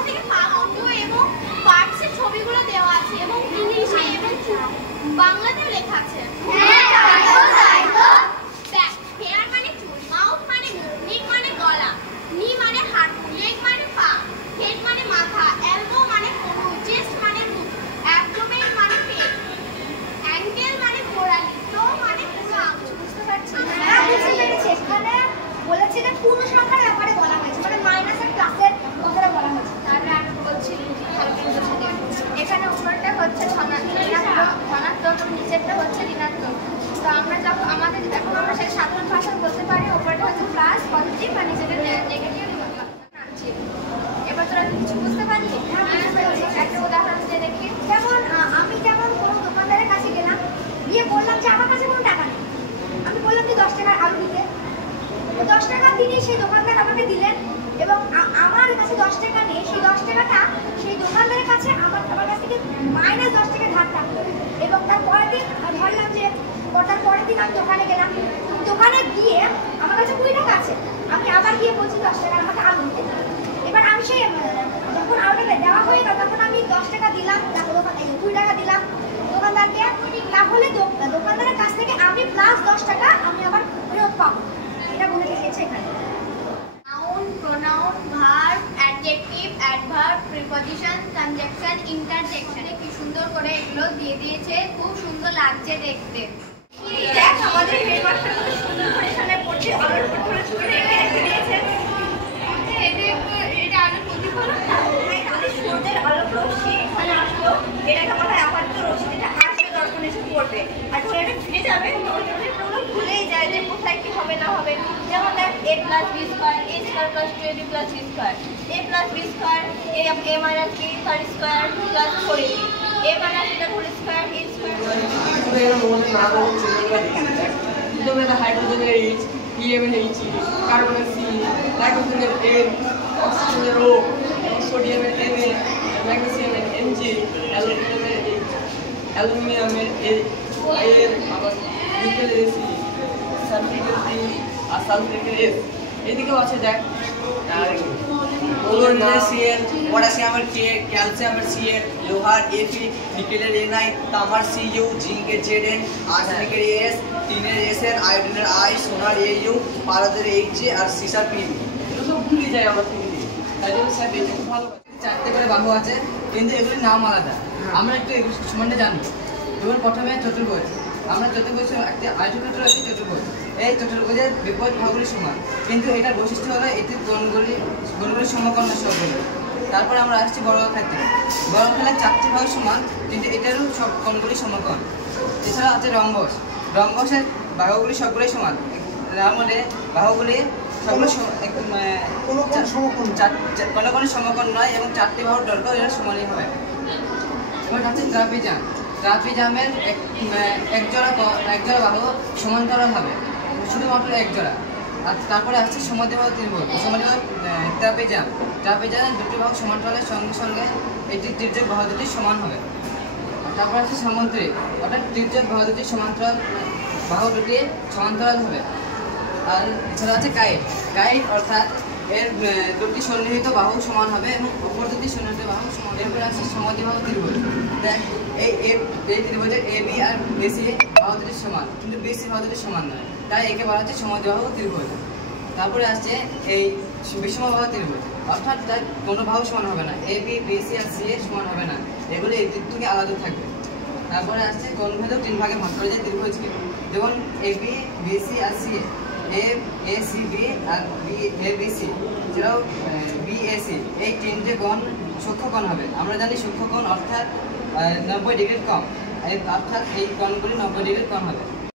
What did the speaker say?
মাথা থেকে পা পর্যন্ত এবং পার্টসের ছবিগুলো দেওয়া আছে এবং ইংলিশে এবং বাংলাতেও লেখা আছে। হেয়ার মানে চুল, মাউথ মানে মুখ, নিক মানে গলা, নি মানে হাঁটু, লেগ মানে পা, হেড মানে মাথা, এলবো মানে কোমর, চেস্ট মানে বুক, অ্যাবডোমেন মানে পেট, অ্যাঙ্কেল মানে গোড়ালি, টো মানে পুরো আঙুল। বুঝতে পারছেন? হ্যাঁ, বুঝতে পেরেছি। এখানে বলেছে যে পূর্ণ সংখ্যার ব্যাপারে বলা হয়েছে, মানে মাইনাসের প্লাসের কথাটা বলা হয়েছে। তাহলে আমি বলছি এখানে উপরটা হচ্ছে ধনাত্মক এবং নিচেরটা হচ্ছে ঋণাত্মক। তো আমরা যখন আমাদের এখন আমরা সেই সাধারণ ভাষা বলতে পারি, উপরটা হচ্ছে প্লাস পজিটিভ আর নিচেরটা নেগেটিভ আনছি। এবার তোরা কিছু বুঝতে পারলি? একটা উদাহরণ দিয়ে দেখি। আমি যেমন কোনো দোকানদারের কাছে গেলাম, গিয়ে বললাম যে আমার কাছে কোনো টাকা নেই। আমি বললাম যে 10 টাকার আলু দিতে, 10 টাকা দিনে সেই দোকানদার আমাকে দিলেন এবং আমার কাছে 10 টাকা নেই। সেই 10 টাকাটা সেই দোকানদারের কাছে আমার কাছ থেকে মাইনাস 10 টাকা ধার থাকতে হবে। এবং তার পরের দিন ধরলাম যে তার পরের দিন আমি দোকানে গেলাম, দোকানে গিয়ে আমার কাছে 20 টাকা আছে, আমি আবার গিয়ে বলছি 10 টাকা আমাকে আলু দিতে। এবার আমি সেই যখন আলুটা দেওয়া হয়ে গেল তখন আমি 10 টাকা দিলাম, 20 টাকা দিলাম দোকানদারকে, তাহলে দোকানদারের কাছ থেকে আমি প্লাস 10 টাকা আমি আবার ফেরত পাবো। এটা বলে লিখেছে এখানে। Noun, pronoun, verb, adjective, adverb, preposition, conjunction, interjection কি সুন্দর করে এগুলো দিয়ে দিয়েছে, খুব সুন্দর লাগছে দেখতে। দেখ আমাদের হেডমাস্টার কত সুন্দর করে এখানে পড়ছে, অর্ডার করে ছবি রেখে দিয়েছে। এটা আরো প্রতিফলন তাদের সূর্যের আলোক রশ্মি এখানে আসলো, এটাকে বলা হয় আপাতত রশ্মি, যেটা আসবে দর্পণে এসে পড়বে আর যখন এটা ফিরে যাবে তখন পুরো ভুলেই যায় যে কোথায় কি হবে না হবে। যেমন দেখ a + b² a² + 2ab + c² a + b² a - b তার square plus 4ab a - b তার হোল স্কয়ার a স্কয়ার। এর মধ্যে না বলুন চিহ্নগুলো দেখে নেন। যেমন হাইড্রোজেনের H, হিলিয়ামের He, কার্বনের C, নাইট্রোজেনের N, অক্সিজেনের O, সোডিয়ামের Na, ম্যাগনেসিয়ামের Mg, অ্যালুমিনিয়ামের এর আবার নিকেলের C, সালফিকের C আর সালফিকের S। এদিকেও আছে দেখ ক্লোরিনের Cl, পটাশিয়ামের K, ক্যালসিয়ামের Cl, লোহার Fe, নিকেলের Na, তামার Cu, জিঙ্কের Zn, আর্সেনিকের As, টিনের Sn, আয়োডিনের I, সোনার Au, পারদের Hg আর সিসার Pb। এগুলো সব ভুলে যায় আমার থেকে, তাই জন্য স্যার এটা খুব ভালো। 4টে করে বাহু আছে কিন্তু এগুলির নাম আলাদা। আমরা একটু এগুলো সম্বন্ধে জানবো। যেমন প্রথমে চতুর্ভুজ, আমরা চতুর্ভুজ একটি আয়তক্ষেত্র একটি চতুর্ভুজ। এই চতুর্ভুজের বিপরীত বাহুগুলি সমান, কিন্তু এটার বৈশিষ্ট্য হলো এটির কোণগুলি সমকোণ সবগুলো। তারপরে আমরা আসছি বর্গক্ষেত্রে। বর্গক্ষেত্রের 4টি বাহু সমান কিন্তু এটারও সব কোণগুলি সমকোণ। এছাড়া আছে রম্বস, রম্বসের বাহুগুলি সবগুলোই সমান, তার মধ্যে বাহুগুলি সবগুলো কোনো কোনো সমকোণ নয় এবং 4টি বাহুর দৈর্ঘ্য এরা সমানই হবে। এবার হচ্ছে ট্রাপিজাম, ট্রাপিজামের এক জোড়া বাহু সমান্তরাল হবে, শুধুমাত্র এক জোড়া। আর তারপরে আসছে সমদ্বিবাহু ত্রিভুজ, সমদ্বিবাহু ট্রাপিজাম, ট্রাপিজামের 2টি বাহু সমান্তরালের সঙ্গে সঙ্গে এটির তির্যক বাহু দুটি সমান হবে। তারপর আছে সামুদ্রিক, অর্থাৎ তির্যক বাহু দুটি সমান্তরাল বাহু দুটি সমান্তরাল হবে। আর এছাড়া আছে কাইট, কাইট অর্থাৎ এর 2টি সন্নিহিত বাহু সমান হবে এবং উপর 2টি সন্নিহিত বাহু সমান। এরপরে আছে সমদ্বিবাহু ত্রিভুজ, দেখ এই ত্রিভুজের AB আর BC বাহু দুটি সমান কিন্তু BC বাহু দুটি সমান নয়, তাই একে বলা হচ্ছে সমদ্বিবাহু ত্রিভুজ। তারপরে আসছে এই বিষমবাহু ত্রিভুজ, অর্থাৎ তার কোনো বাহু সমান হবে না, AB, BC আর CA সমান হবে না, এগুলো এই দিক থেকে আলাদা থাকবে। তারপরে আসছে কোণভেদক 3 ভাগে ভাগ করে যায় ত্রিভুজকে, যেমন AB, BC আর CA, ACB আর ABC, এছাড়াও BAC, এই 3টে কোণ সূক্ষ্মকোণ হবে। আমরা জানি সূক্ষ্মকোণ অর্থাৎ 90 ডিগ্রির কম, অর্থাৎ এই কোণগুলি 90 ডিগ্রির কম হবে।